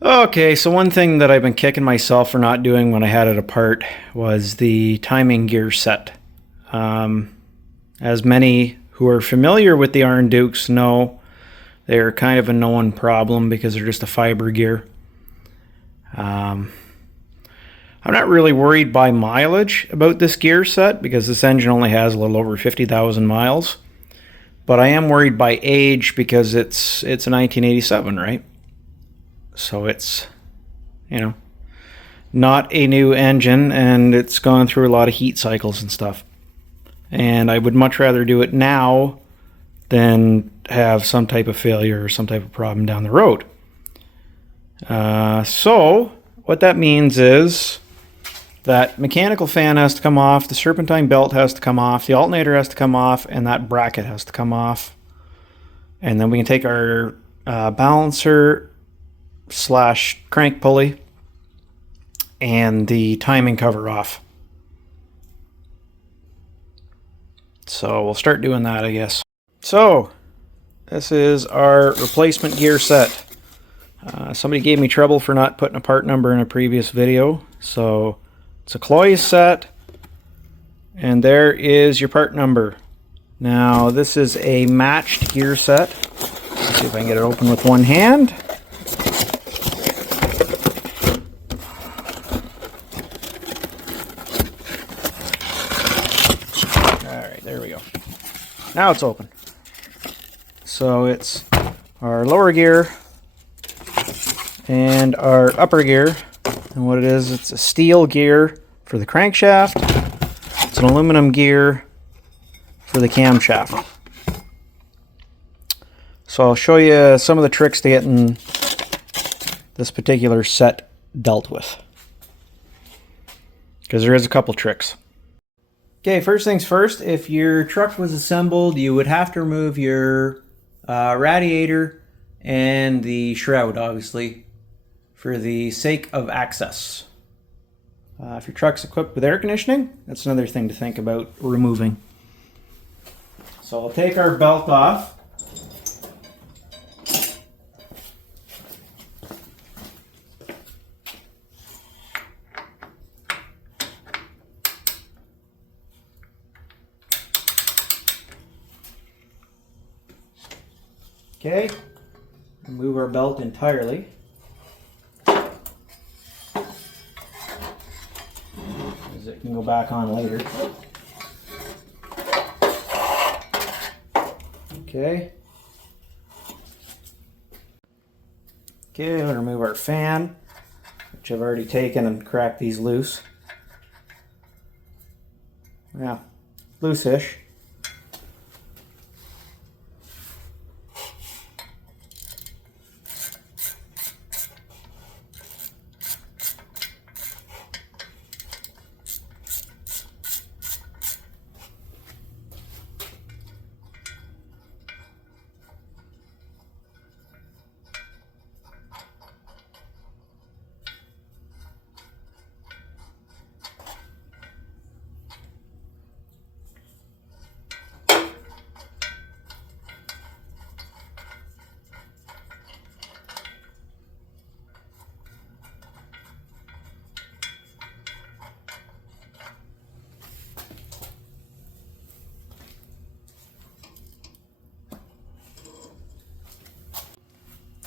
Okay, so one thing that I've been kicking myself for not doing when I had it apart was the timing gear set. As many who are familiar with the Iron Dukes know, they're kind of a known problem because they're just a fiber gear. I'm not really worried by mileage about this gear set because this engine only has a little over 50,000 miles. But I am worried by age because it's a 1987, right? So it's, not a new engine, and it's gone through a lot of heat cycles and stuff. And I would much rather do it now than have some type of failure or some type of problem down the road. So what that means is that mechanical fan has to come off, the serpentine belt has to come off, the alternator has to come off, and that bracket has to come off. And then we can take our balancer / crank pulley and the timing cover off. So we'll start doing that, I guess. So this is our replacement gear set. Somebody gave me trouble for not putting a part number in a previous video. So it's a Cloys set, and there is your part number. Now this is a matched gear set. Let's see if I can get it open with one hand. Alright, there we go. Now it's open. So it's our lower gear and our upper gear. And what it is, it's a steel gear for the crankshaft. It's an aluminum gear for the camshaft. So I'll show you some of the tricks to getting this particular set dealt with, because there is a couple tricks. Okay, first things first, if your truck was assembled, you would have to remove your radiator and the shroud, obviously, for the sake of access. If your truck's equipped with air conditioning, that's another thing to think about removing. So I'll take our belt off. Okay, remove our belt entirely. It can go back on later. Okay. Okay, we'll remove our fan, which I've already taken and cracked these loose. Yeah, loose-ish.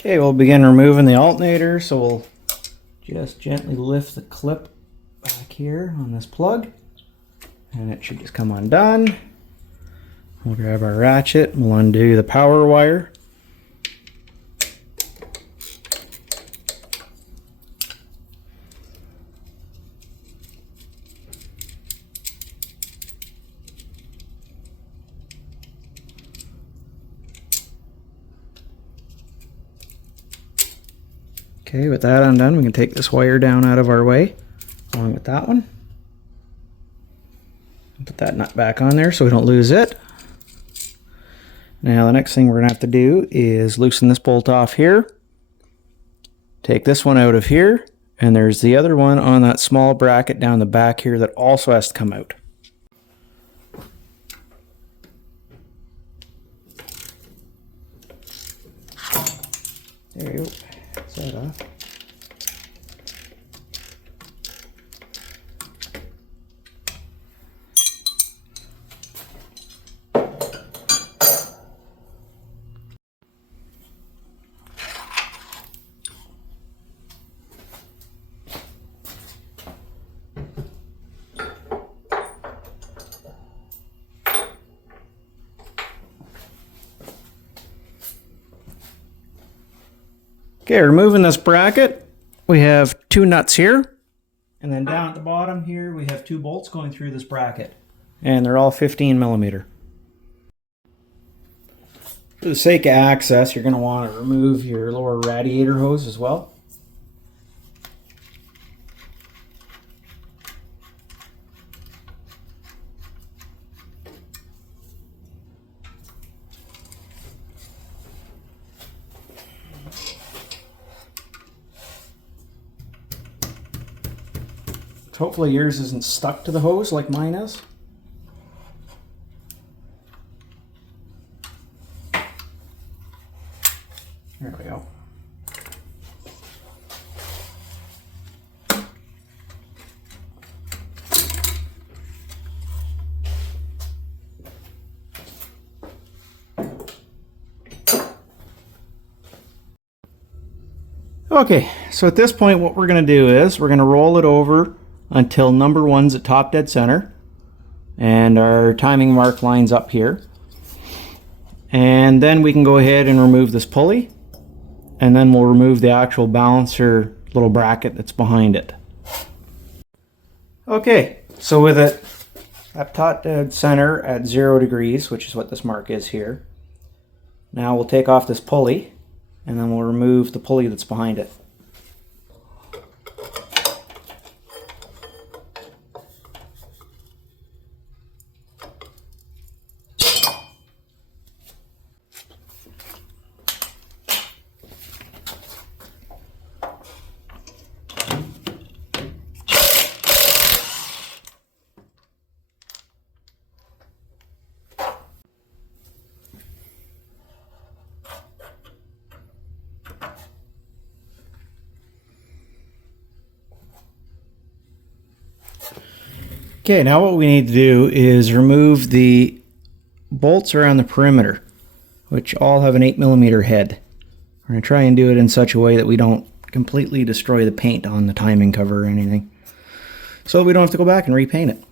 Okay, we'll begin removing the alternator, so we'll just gently lift the clip back here on this plug, and it should just come undone. We'll grab our ratchet, we'll undo the power wire. Okay, with that undone, we can take this wire down out of our way, along with that one. Put that nut back on there so we don't lose it. Now the next thing we're going to have to do is loosen this bolt off here. Take this one out of here, and there's the other one on that small bracket down the back here that also has to come out. There you go. Set that off. Okay, removing this bracket, we have 2 nuts here, and then down at the bottom here we have 2 bolts going through this bracket, and they're all 15 millimeter. For the sake of access, you're going to want to remove your lower radiator hose as well. Hopefully yours isn't stuck to the hose like mine is. There we go. Okay, so at this point what we're going to do is we're going to roll it over until number 1's at top dead center and our timing mark lines up here, and then we can go ahead and remove this pulley, and then we'll remove the actual balancer little bracket that's behind it. Okay, so with it at top dead center at 0 degrees, which is what this mark is here, now we'll take off this pulley and then we'll remove the pulley that's behind it. Okay, now what we need to do is remove the bolts around the perimeter, which all have an 8 millimeter head. We're going to try and do it in such a way that we don't completely destroy the paint on the timing cover or anything, so that we don't have to go back and repaint it.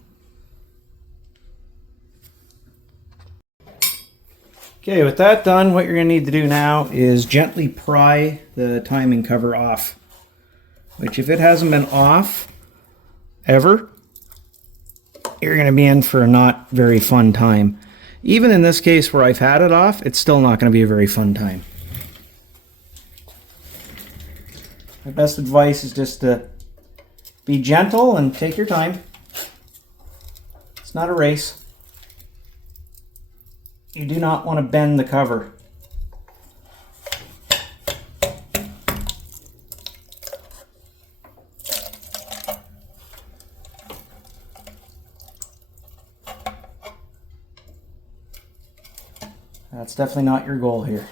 Okay, with that done, what you're going to need to do now is gently pry the timing cover off, which if it hasn't been off ever, you're going to be in for a not very fun time. Even in this case where I've had it off, it's still not going to be a very fun time. My best advice is just to be gentle and take your time. It's not a race. You do not want to bend the cover. That's definitely not your goal here.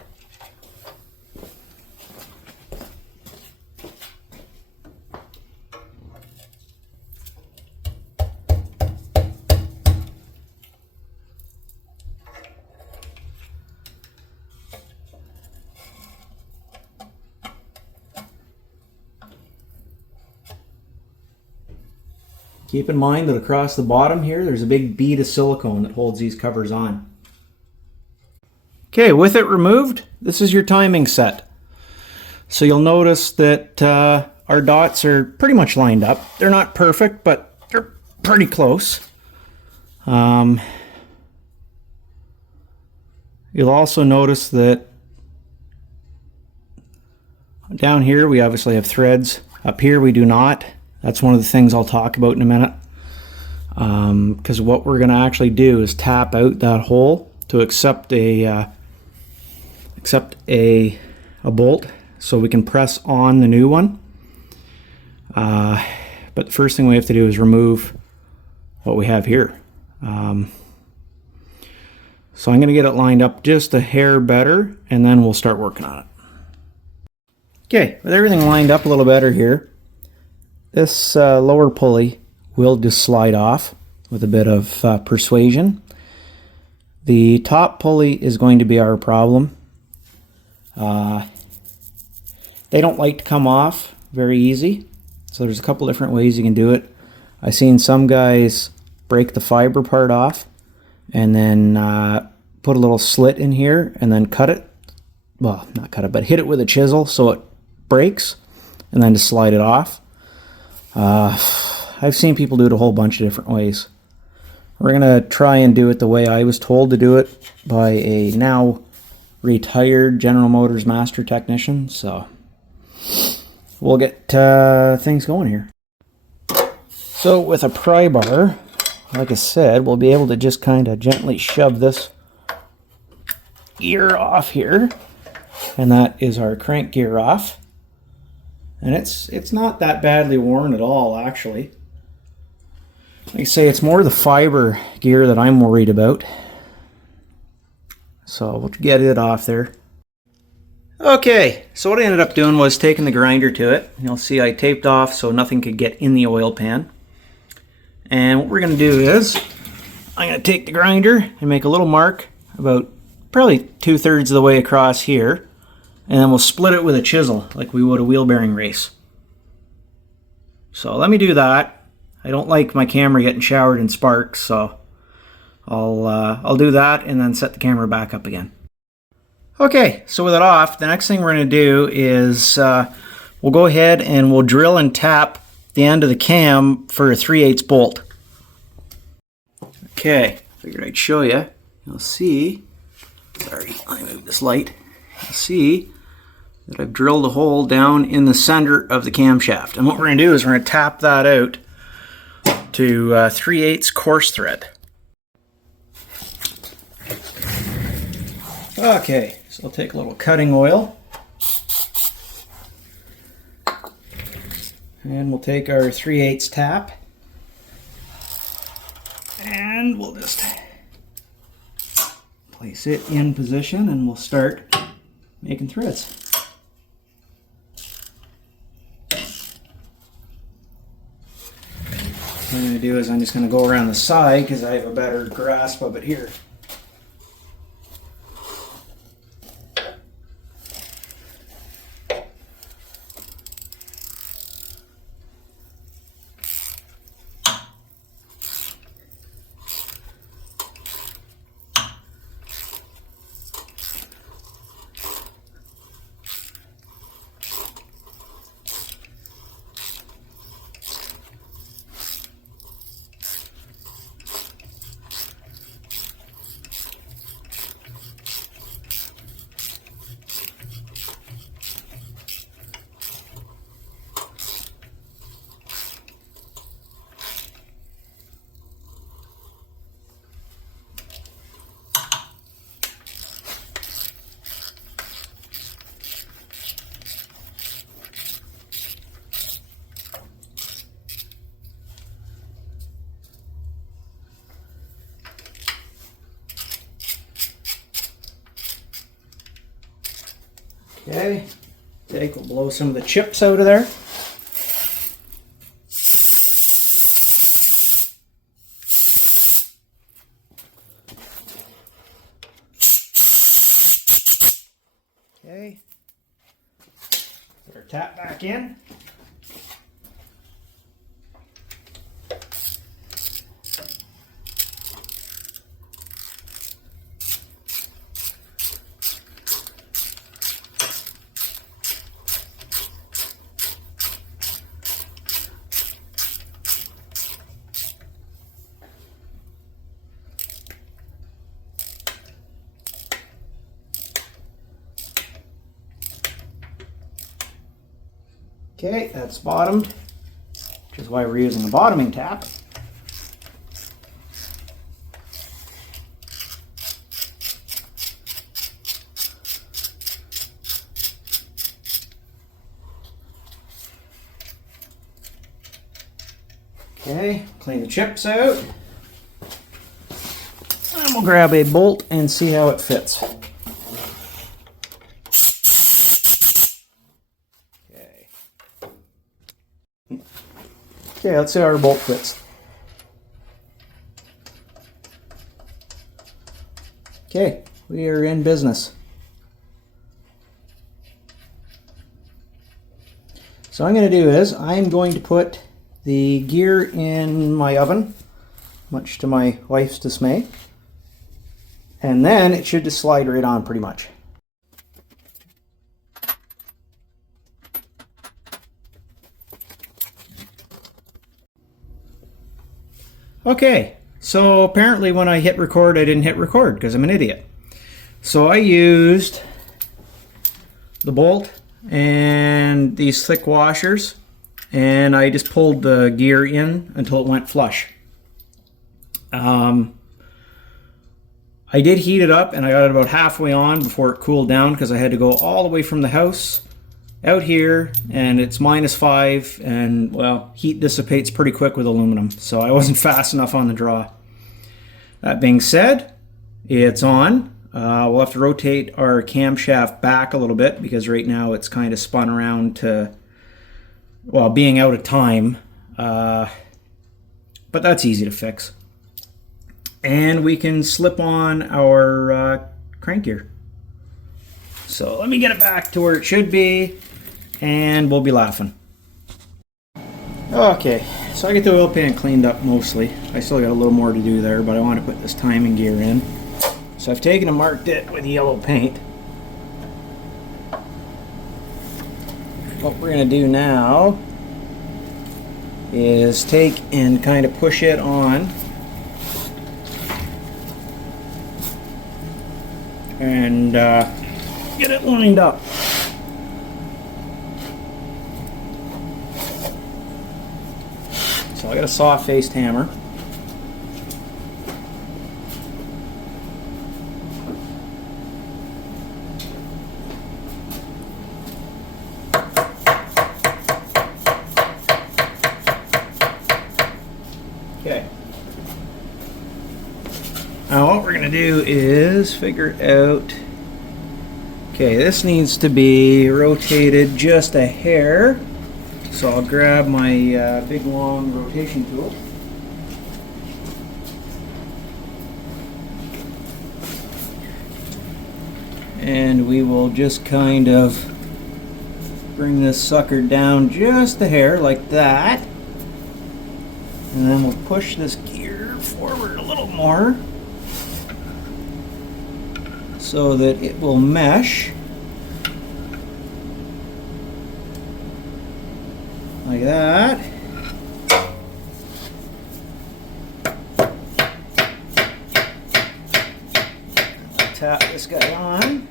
Keep in mind that across the bottom here, there's a big bead of silicone that holds these covers on. Okay, with it removed, this is your timing set. So you'll notice that our dots are pretty much lined up. They're not perfect, but they're pretty close. You'll also notice that down here we obviously have threads. Up here we do not. That's one of the things I'll talk about in a minute. Because what we're going to actually do is tap out that hole to accept a bolt, so we can press on the new one. But the first thing we have to do is remove what we have here. So I'm going to get it lined up just a hair better, and then we'll start working on it. Okay, with everything lined up a little better here, this lower pulley will just slide off with a bit of persuasion. The top pulley is going to be our problem. They don't like to come off very easy, so there's a couple different ways you can do it. I've seen some guys break the fiber part off and then put a little slit in here and then cut it. Well, not cut it, but hit it with a chisel so it brakes and then to slide it off. I've seen people do it a whole bunch of different ways. We're going to try and do it the way I was told to do it by a now retired General Motors master technician. So we'll get things going here. So with a pry bar, like I said, we'll be able to just kind of gently shove this gear off here. And that is our crank gear off. And it's not that badly worn at all, actually. Like I say, it's more the fiber gear that I'm worried about. So we'll get it off there. Okay, so what I ended up doing was taking the grinder to it. You'll see I taped off so nothing could get in the oil pan. And what we're going to do is, I'm going to take the grinder and make a little mark about probably 2/3 of the way across here. And then we'll split it with a chisel like we would a wheel bearing race. So let me do that. I don't like my camera getting showered in sparks, so I'll do that and then set the camera back up again. Okay, so with it off, the next thing we're going to do is we'll go ahead and we'll drill and tap the end of the cam for a 3/8 bolt. Okay, figured I'd show you. You'll see, sorry, I moved this light. You'll see that I've drilled a hole down in the center of the camshaft. And what we're going to do is we're going to tap that out to 3/8 coarse thread. Okay, so I'll take a little cutting oil. And we'll take our 3/8 tap. And we'll just place it in position and we'll start making threads. What I'm going to do is I'm just going to go around the side because I have a better grasp of it here. Okay, we'll blow some of the chips out of there. Okay, put our tap back in. Okay, that's bottomed, which is why we're using a bottoming tap. Okay, clean the chips out. And we'll grab a bolt and see how it fits. Okay, let's see how our bolt fits. Okay, we are in business. So what I'm going to do is I'm going to put the gear in my oven, much to my wife's dismay, and then it should just slide right on pretty much. Okay, let's see how our bolt fits. Okay, we are in business. So I'm going to do is I'm going to put the gear in my oven, much to my wife's dismay, and then it should just slide right on pretty much. Okay, let's see how our bolt fits. Okay, we are in business. So I'm going to do is I'm going to put the gear in my oven, much to my wife's dismay, and then it should just slide right on pretty much. Okay, so apparently when I hit record, I didn't hit record because I'm an idiot. So I used the bolt and these thick washers, and I just pulled the gear in until it went flush. I did heat it up, and I got it about halfway on before it cooled down because I had to go all the way from the house out here, and it's -5, and well, heat dissipates pretty quick with aluminum, so I wasn't fast enough on the draw. That being said, it's on. We'll have to rotate our camshaft back a little bit because right now it's kind of spun around to, well, being out of time, but that's easy to fix. And we can slip on our crank gear. So let me get it back to where it should be, and we'll be laughing. Okay, so I get the oil pan cleaned up mostly. I still got a little more to do there, but I want to put this timing gear in. So I've taken and marked it with yellow paint. What we're going to do now is take and kind of push it on and get it lined up. So I got a saw-faced hammer. Okay. Now what we're going to do is figure out, okay, this needs to be rotated just a hair. So I'll grab my big long rotation tool. And we will just kind of bring this sucker down just a hair like that. And then we'll push this gear forward a little more so that it will mesh like that. I'll tap this guy on.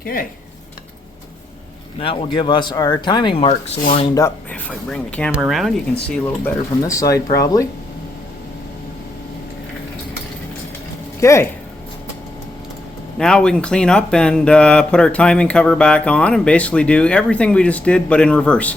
Okay. That will give us our timing marks lined up. If I bring the camera around, you can see a little better from this side probably. Okay. Now we can clean up and put our timing cover back on and basically do everything we just did but in reverse.